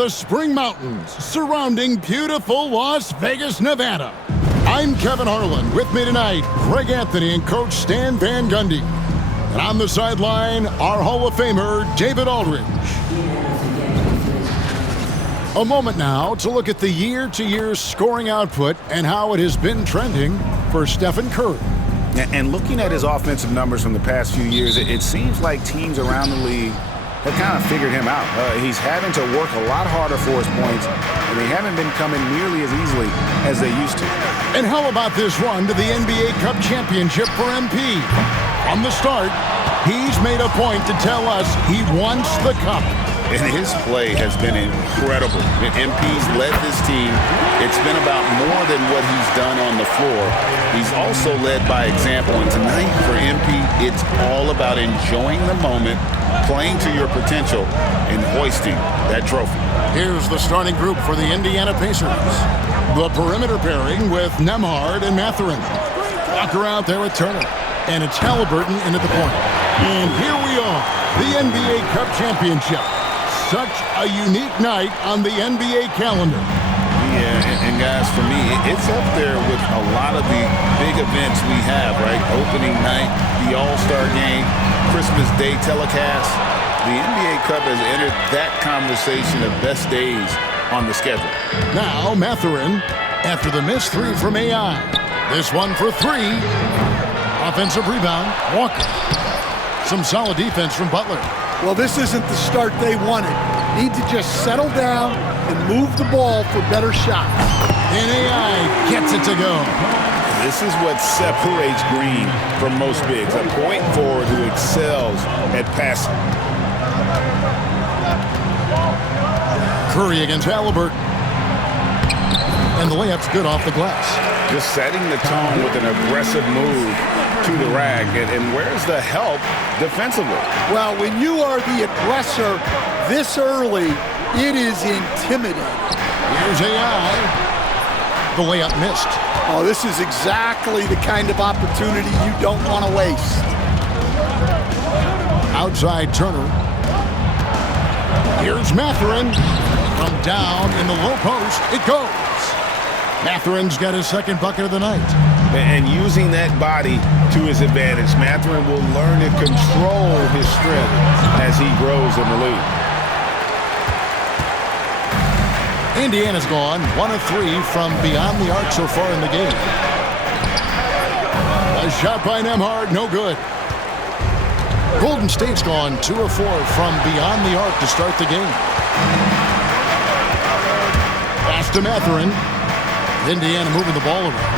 the Spring Mountains surrounding beautiful Las Vegas, Nevada. I'm Kevin Harlan. With me tonight, Greg Anthony and Coach Stan Van Gundy. And on the sideline, our Hall of Famer, David Aldridge. A moment now to look at the year-to-year scoring output and how it has been trending for Stephen Curry. And looking at his offensive numbers from the past few years, it seems like teams around the league have kind of figured him out. He's having to work a lot harder for his points, and they haven't been coming nearly as easily as they used to. And how about this run to the NBA Cup Championship for MP? From the start, he's made a point to tell us he wants the cup. And his play has been incredible. MP's led this team. It's been about more than what he's done on the floor. He's also led by example. And tonight for MP, it's all about enjoying the moment, playing to your potential, and hoisting that trophy. Here's the starting group for the Indiana Pacers. The perimeter pairing with Nembhard and Mathurin. Walker out there with Turner. And it's Haliburton in at the point. And here we are, the NBA Cup Championship. Such a unique night on the NBA calendar. Yeah, and guys, for me, it's up there with a lot of the big events we have, right? Opening night, the All-Star Game, Christmas Day telecast. The NBA Cup has entered that conversation of best days on the schedule. Now, Mathurin, after the missed three from AI. This one for three. Offensive rebound, Walker. Some solid defense from Butler. Well, this isn't the start they wanted. Need to just settle down and move the ball for better shots. And AI gets it to go. This is what separates Green from most bigs. A point forward who excels at passing. Curry against Haliburton. And the layup's good off the glass. Just setting the tone with an aggressive move to the rack. And where's the help defensively? Well, when you are the aggressor this early, it is intimidating. Here's AI. The layup missed. Oh, this is exactly the kind of opportunity you don't want to waste. Outside Turner. Here's Mathurin. From down in the low post, it goes. Mathurin's got his second bucket of the night. And using that body to his advantage, Mathurin will learn to control his strength as he grows in the league. Indiana's gone 1 of 3 from beyond the arc so far in the game. A shot by Nembhard, no good. Golden State's gone 2 of 4 from beyond the arc to start the game. Pass to Mathurin. Indiana moving the ball around.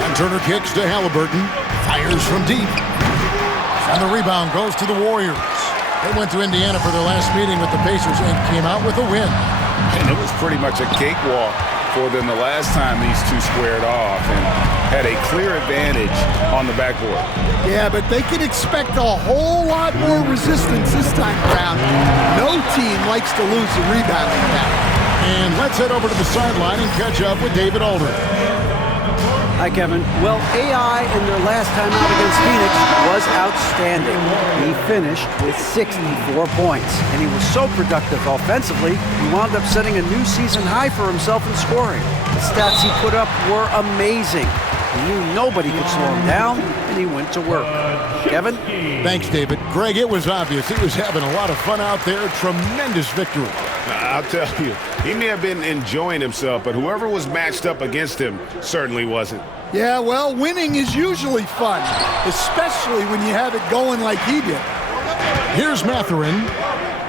And Turner kicks to Haliburton. Fires from deep. And the rebound goes to the Warriors. They went to Indiana for their last meeting with the Pacers and came out with a win. And it was pretty much a cakewalk for them the last time these two squared off and had a clear advantage on the backboard. Yeah, but they can expect a whole lot more resistance this time around. No team likes to lose the rebounding battle. And let's head over to the sideline and catch up with David Aldridge. Hi, Kevin. Well, AI in their last time out against Phoenix was outstanding. He finished with 64 points, and he was so productive offensively, he wound up setting a new season high for himself in scoring. The stats he put up were amazing. He knew nobody could slow him down, and he went to work. Kevin? Thanks, David. Greg, it was obvious. He was having a lot of fun out there. Tremendous victory. I'll tell you, he may have been enjoying himself, but whoever was matched up against him certainly wasn't. Yeah, well, winning is usually fun, especially when you have it going like he did. Here's Mathurin.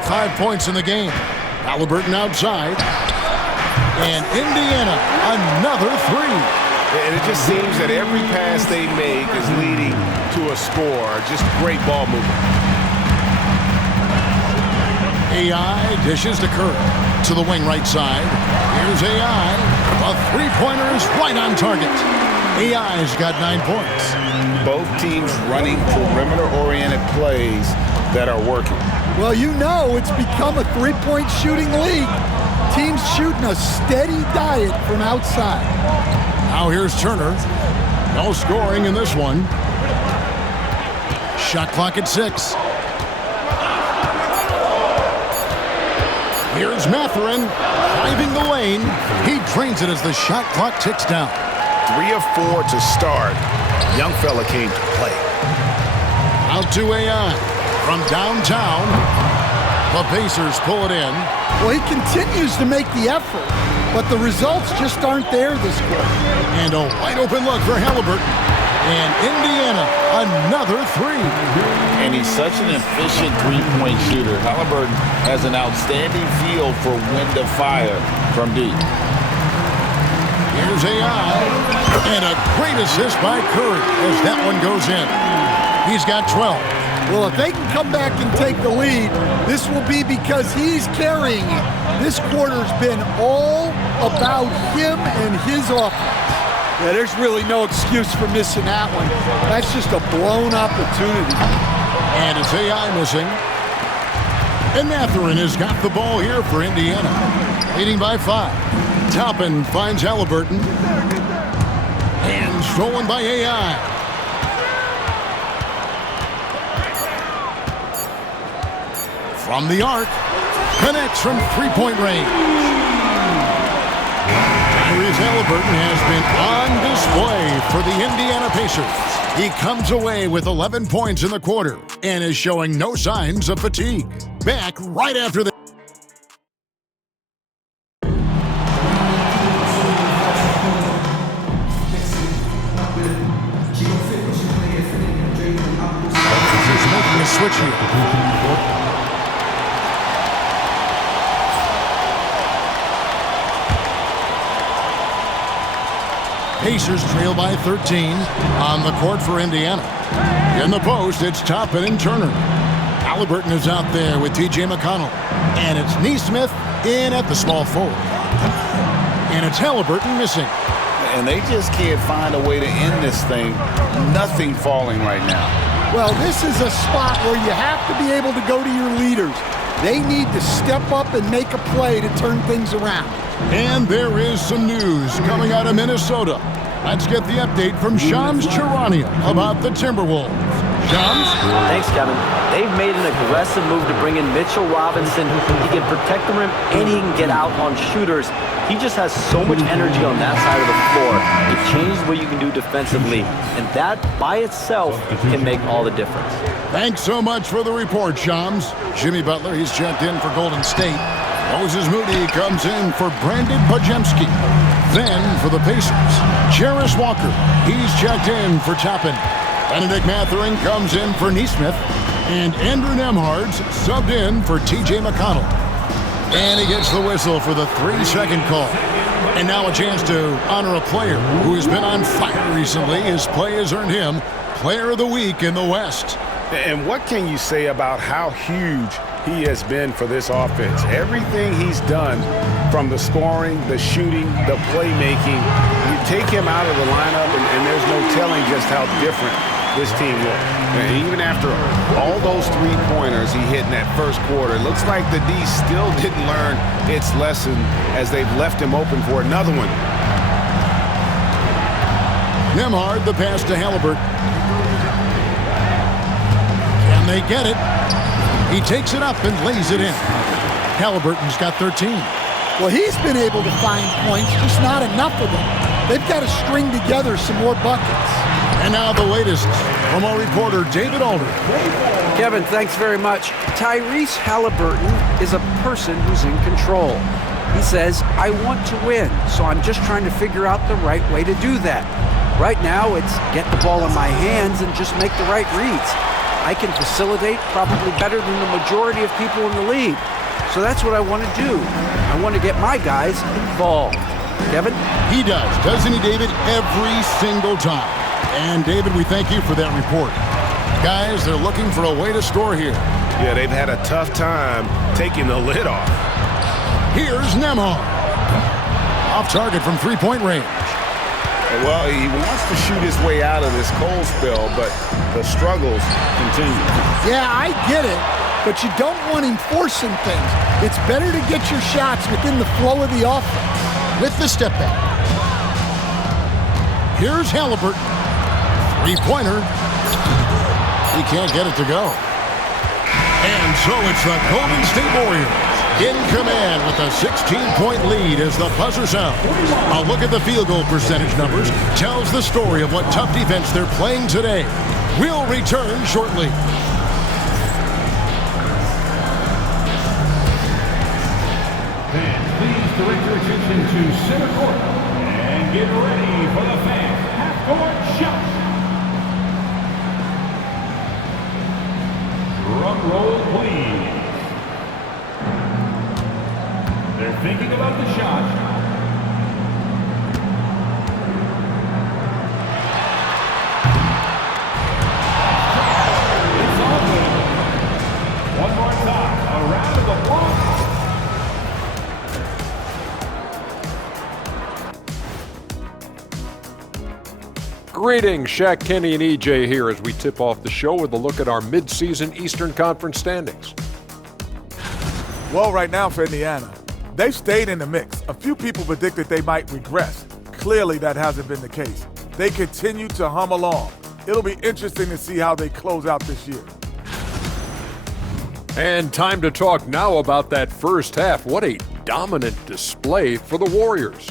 5 points in the game. Haliburton outside. And Indiana, another 3. And it just seems that every pass they make is leading to a score. Just great ball movement. AI dishes to Curry. To the wing right side. Here's AI. A three-pointer is right on target. AI's got 9 points. Both teams running perimeter-oriented plays that are working. Well, you know it's become a three-point shooting league. Teams shooting a steady diet from outside. Now here's Turner. No scoring in this one. Shot clock at 6. Here's Mathurin driving the lane. He drains it as the shot clock ticks down. 3 of 4 to start. Young fella came to play. Out to AI from downtown. The Pacers pull it in. Well, he continues to make the effort, but the results just aren't there this quarter. And a wide open look for Halliburton. And Indiana, another 3. And he's such an efficient three-point shooter. Halliburton has an outstanding feel for when to fire from deep. Here's AI. And a great assist by Curry as that one goes in. He's got 12. Well, if they can come back and take the lead, this will be because he's carrying it. This quarter's been all about him and his offense. Yeah, there's really no excuse for missing that one. That's just a blown opportunity. And it's AI missing. And Mathurin has got the ball here for Indiana. Leading by 5. Toppin finds Halliburton. And stolen by AI. From the arc. Connects from three-point range. Tyrese Halliburton has been on display for the Indiana Pacers. He comes away with 11 points in the quarter and is showing no signs of fatigue. Back right after the making a switch here. Pacers trail by 13 on the court for Indiana. In the post, it's Toppin and Turner. Halliburton is out there with T.J. McConnell. And it's Nesmith in at the small forward. And it's Halliburton missing. And they just can't find a way to end this thing. Nothing falling right now. Well, this is a spot where you have to be able to go to your leaders. They need to step up and make a play to turn things around. And there is some news coming out of Minnesota. Let's get the update from Shams Charania about the Timberwolves. Shams? Thanks, Kevin. They've made an aggressive move to bring in Mitchell Robinson. He can protect the rim and he can get out on shooters. He just has so much energy on that side of the floor. It changes what you can do defensively. And that by itself can make all the difference. Thanks so much for the report, Shams. Jimmy Butler, he's checked in for Golden State. Moses Moody comes in for Brandon Podziemski. Then for the Pacers, Jarris Walker. He's checked in for Toppin. Benedict Mathurin comes in for Nesmith. And Andrew Nembhard's subbed in for T.J. McConnell. And he gets the whistle for the 3-second call. And now a chance to honor a player who has been on fire recently. His play has earned him Player of the Week in the West. And what can you say about how huge he has been for this offense? Everything he's done, from the scoring, the shooting, the playmaking, you take him out of the lineup and there's no telling just how different this team looks. And even after all those three-pointers he hit in that first quarter, it looks like the D still didn't learn its lesson as they've left him open for another one. Nembhard, the pass to Halliburton. Can they get it? He takes it up and lays it in. Halliburton's got 13. Well, he's been able to find points, just not enough of them. They've got to string together some more buckets. And now the latest from our reporter, David Aldridge. Kevin, thanks very much. Tyrese Halliburton is a person who's in control. He says, I want to win, so I'm just trying to figure out the right way to do that. Right now, it's get the ball in my hands and just make the right reads. I can facilitate probably better than the majority of people in the league. So that's what I want to do. I want to get my guys involved. Kevin? He does, doesn't he, David? Every single time. And, David, we thank you for that report. Guys, they're looking for a way to score here. Yeah, they've had a tough time taking the lid off. Here's Nembhard. Off target from three-point range. Well, he wants to shoot his way out of this cold spell, but the struggles continue. Yeah, I get it, but you don't want him forcing things. It's better to get your shots within the flow of the offense. With the step back. Here's Halliburton. Three-pointer. He can't get it to go. And so it's the Golden State Warriors in command with a 16-point lead as the buzzer sounds. A look at the field goal percentage numbers tells the story of what tough defense they're playing today. We'll return shortly. Fans, please direct your attention to center court and get ready for the fan half-court shot. Drum roll, please. They're thinking about the shot. It's all good. One more time. A round of applause. Greetings, Shaq Kenny and EJ here as we tip off the show with a look at our mid-season Eastern Conference standings. Well, right now for Indiana, they've stayed in the mix. A few people predicted they might regress. Clearly, that hasn't been the case. They continue to hum along. It'll be interesting to see how they close out this year. And time to talk now about that first half. What a dominant display for the Warriors.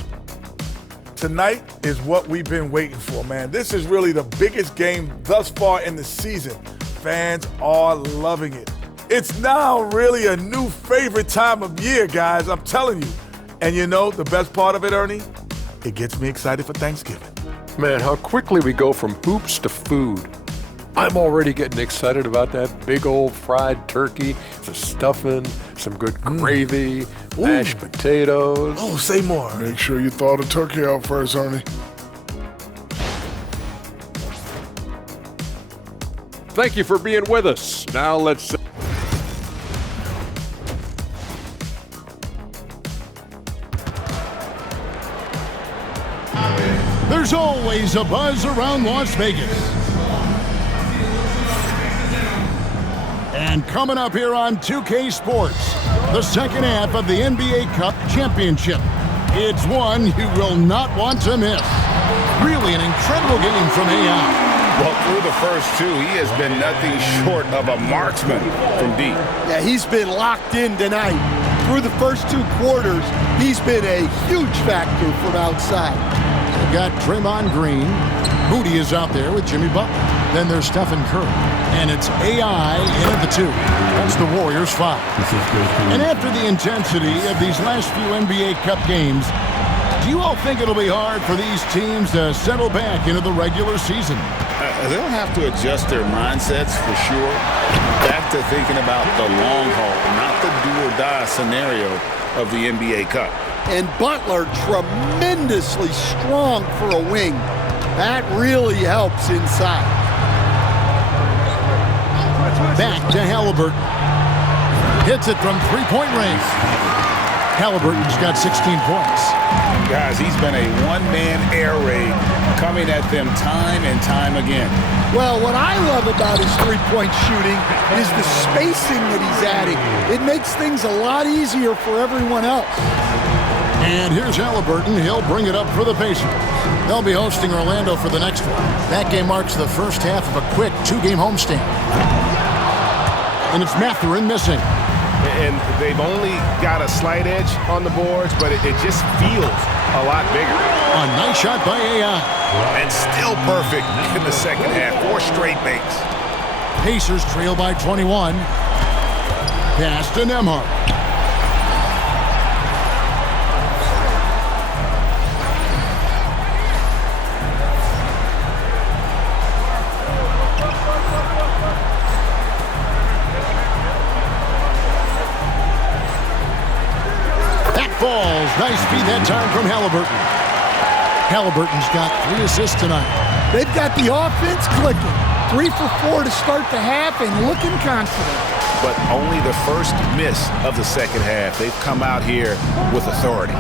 Tonight is what we've been waiting for, man. This is really the biggest game thus far in the season. Fans are loving it. It's now really a new favorite time of year, guys, I'm telling you. And you know the best part of it, Ernie? It gets me excited for Thanksgiving. Man, how quickly we go from hoops to food. I'm already getting excited about that big old fried turkey, the stuffing, some good gravy, mashed potatoes. Oh, say more. Make sure you thaw the turkey out first, Ernie. Thank you for being with us. Now let's... There's always a buzz around Las Vegas. And coming up here on 2K Sports, the second half of the NBA Cup Championship. It's one you will not want to miss. Really an incredible game from AI. Well, through the first two, he has been nothing short of a marksman from deep. Yeah, he's been locked in tonight. Through the first two quarters, he's been a huge factor from outside. They've got Draymond Green. Moody is out there with Jimmy Butler. Then there's Stephen Curry. And it's AI in at the two. That's the Warriors 5. And after the intensity of these last few NBA Cup games, do you all think it'll be hard for these teams to settle back into the regular season? They'll have to adjust their mindsets for sure. Back to thinking about the long haul, not the do-or-die scenario of the NBA Cup. And Butler tremendously strong for a wing. That really helps inside. Back to Halliburton. Hits it from three-point range. Halliburton's got 16 points. Guys, he's been a one-man air raid coming at them time and time again. Well, what I love about his three-point shooting is the spacing that he's adding. It makes things a lot easier for everyone else. And here's Halliburton. He'll bring it up for the Pacers. They'll be hosting Orlando for the next one. That game marks the first half of a quick two-game homestand. And it's Mathurin missing. And they've only got a slight edge on the boards, but it just feels a lot bigger. A nice shot by AI. And still perfect in the second half. 4 straight makes. Pacers trail by 21. Pass to Nembhard. Falls. Nice feed that time from Halliburton. Halliburton's got 3 assists tonight. They've got the offense clicking. 3 for 4 to start the half and looking confident. But only the first miss of the second half. They've come out here with authority.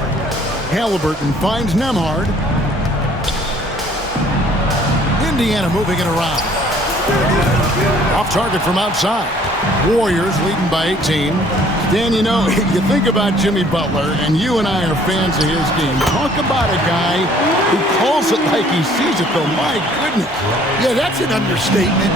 Halliburton finds Nembhard. Indiana moving it around. Off target from outside. Warriors leading by 18. Dan, you know, you think about Jimmy Butler, and you and I are fans of his game. Talk about a guy who calls it like he sees it, though. My goodness. Yeah, that's an understatement.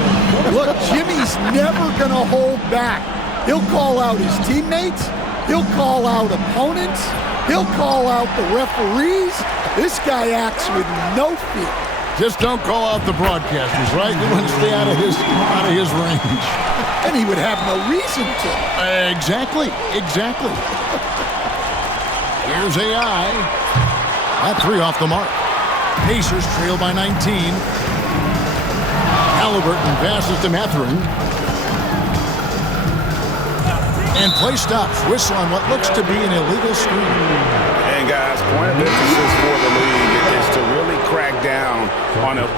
Look, Jimmy's never going to hold back. He'll call out his teammates, He'll call out opponents. He'll call out the referees. This guy acts with no fear. Just don't call out the broadcasters, right? You want to stay out of his range. And he would have no reason to. Exactly. Here's AI. That 3 off the mark. Pacers trail by 19. Halliburton passes to Mathurin. And play stops. Whistle on what looks to be an illegal screen. And guys, point of emphasis for the league is to really crack down on it.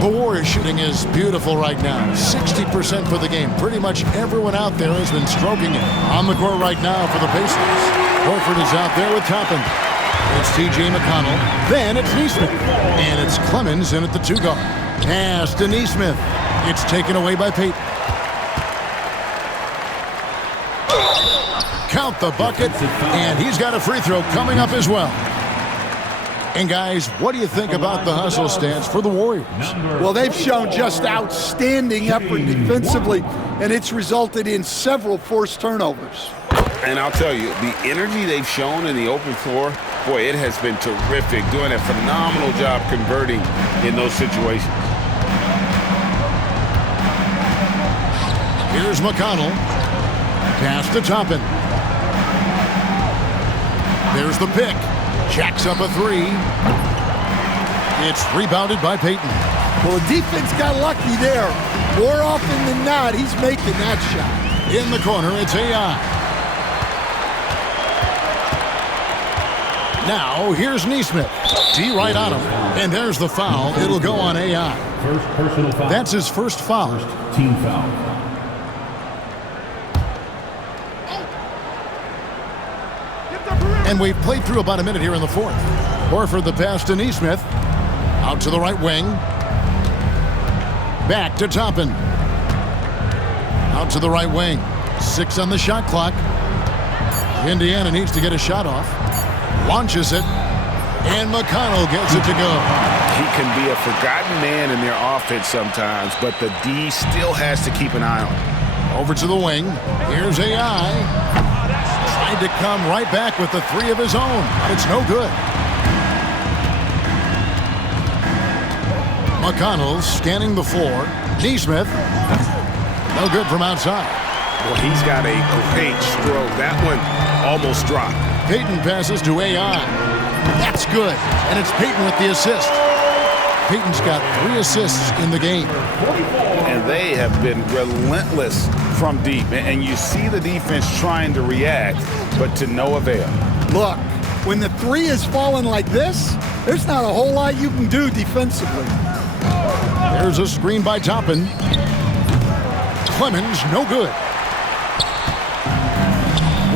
The Warriors shooting is beautiful right now. 60% for the game. Pretty much everyone out there has been stroking it. On the court right now for the Pacers. Horford is out there with Toppin. It's T.J. McConnell. Then it's Nesmith. And it's Clemens in at the 2 guard. Pass to Nesmith. It's taken away by Payton. Count the bucket. And he's got a free throw coming up as well. And guys, what do you think about the hustle stance for the Warriors? Well, they've shown just outstanding effort defensively, and it's resulted in several forced turnovers. And I'll tell you, the energy they've shown in the open floor, boy, it has been terrific, doing a phenomenal job converting in those situations. Here's McConnell. Pass to Toppin. There's the pick. Jacks up a 3. It's rebounded by Payton. Well, the defense got lucky there. More often than not, he's making that shot. In the corner, it's AI. Now, here's Nesmith. D right on him. And there's the foul. It'll go on AI. First personal foul. That's his first foul. First team foul. And we've played through about a minute here in the 4th. Horford the pass to Nesmith. Out to the right wing. Back to Toppin. Out to the right wing. 6 on the shot clock. Indiana needs to get a shot off. Launches it. And McConnell gets it to go. He can be a forgotten man in their offense sometimes, but the D still has to keep an eye on him. Over to the wing. Here's AI. Tried to come right back with the 3 of his own, but it's no good. McConnell scanning the floor. Nesmith. No good from outside. Well, he's got a great stroke. That one almost dropped. Payton passes to AI. That's good. And it's Payton with the assist. Payton's got 3 assists in the game. And they have been relentless from deep. And you see the defense trying to react, but to no avail. Look, when the 3 is falling like this, there's not a whole lot you can do defensively. There's a screen by Toppin. Clemens, no good.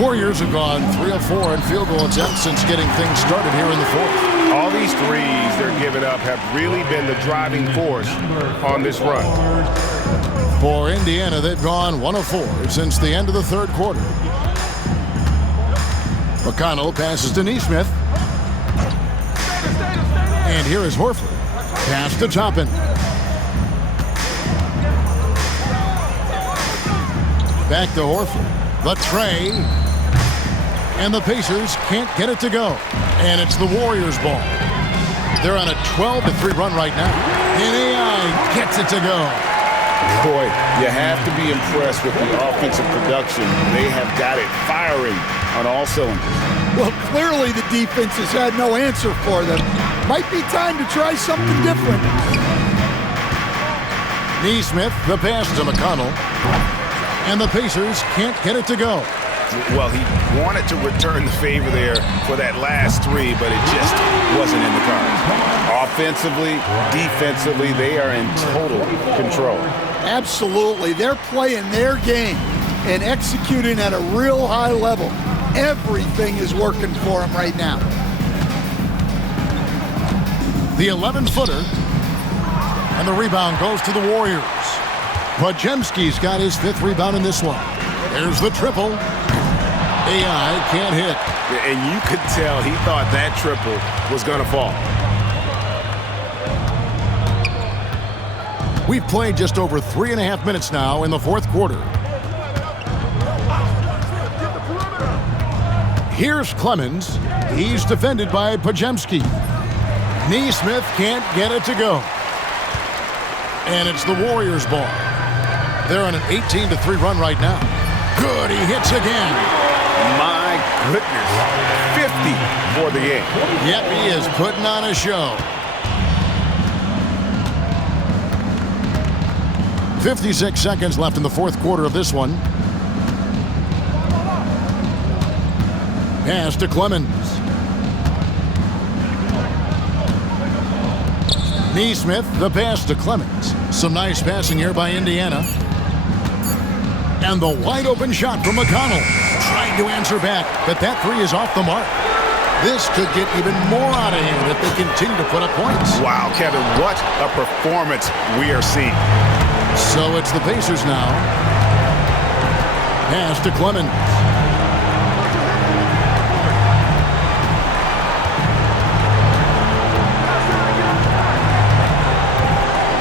Warriors have gone 3 of 4 in field goal attempts since getting things started here in the 4th. All these threes they're giving up have really been the driving force on this run. For Indiana, they've gone 1 of 4 since the end of the 3rd quarter. McConnell passes to Nesmith. And here is Horford. Pass to Toppin. Back to Horford. The tray. And the Pacers can't get it to go. And it's the Warriors' ball. They're on a 12-3 run right now. And AI gets it to go. Boy, you have to be impressed with the offensive production. They have got it firing on all cylinders. Well, clearly the defense has had no answer for them. Might be time to try something different. Nesmith, the pass to McConnell. And the Pacers can't get it to go. Well, he wanted to return the favor there for that last 3, but it just wasn't in the cards. Offensively, defensively, they are in total control. Absolutely. They're playing their game and executing at a real high level. Everything is working for them right now. The 11-footer. And the rebound goes to the Warriors. Podziemski's got his 5th rebound in this one. There's the triple. AI can't hit. And you could tell he thought that triple was going to fall. We've played just over 3.5 minutes now in the fourth quarter. Here's Clemens. He's defended by Pajemski. Neesmith can't get it to go. And it's the Warriors' ball. They're on an 18-3 run right now. Good, he hits again. My goodness. 50 for the game. Yep, he is putting on a show. 56 seconds left in the fourth quarter of this one. Pass to Clemens. Neesmith, the pass to Clemens. Some nice passing here by Indiana. And the wide open shot from McConnell. Trying to answer back, but that three is off the mark. This could get even more out of hand if they continue to put up points. Wow, Kevin, what a performance we are seeing. So it's the Pacers now. Pass to Clemens.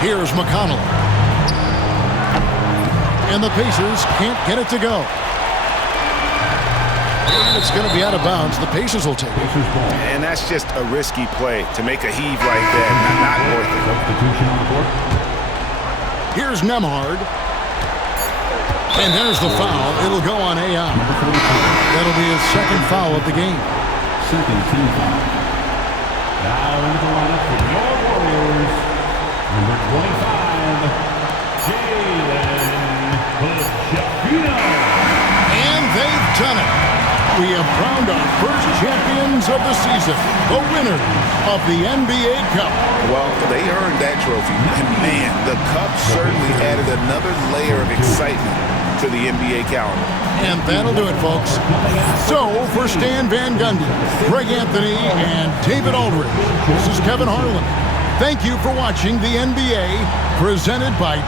Here's McConnell. And the Pacers can't get it to go. And it's going to be out of bounds. The Pacers will take it. And that's just a risky play to make a heave like that. Not worth it. Here's Nembhard. And there's the foul. It'll go on AI. That'll be his second foul of the game. Second team foul. Now into the lineup for your Warriors. Number 25, Jalen Hood-Schifino. And they've done it. We have crowned our first champions of the season, the winners of the NBA Cup. Well, they earned that trophy. And man, the Cup certainly added another layer of excitement to the NBA calendar. And that'll do it, folks. So, for Stan Van Gundy, Greg Anthony, and David Aldridge, this is Kevin Harlan. Thank you for watching the NBA, presented by...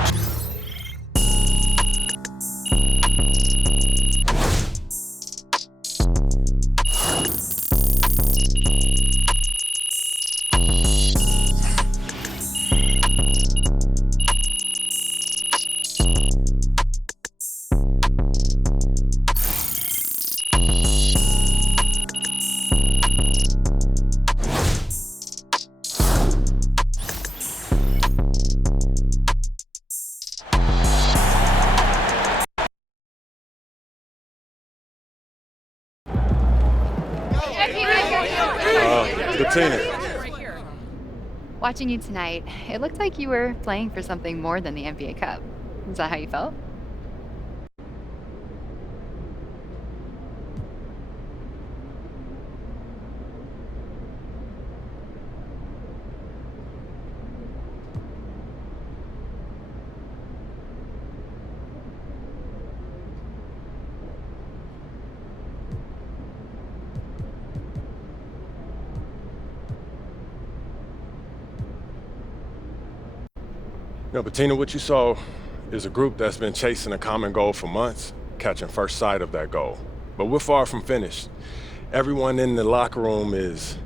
Watching you tonight, it looked like you were playing for something more than the NBA Cup. Is that how you felt? You know, Bettina, what you saw is a group that's been chasing a common goal for months, catching first sight of that goal. But we're far from finished. Everyone in the locker room is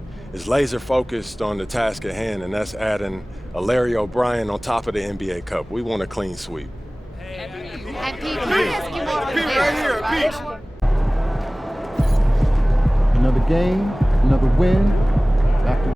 laser focused on the task at hand, and that's adding a Larry O'Brien on top of the NBA Cup. We want a clean sweep. And Pete, can I ask you more? Right here, Pete. Another game, another win. Back to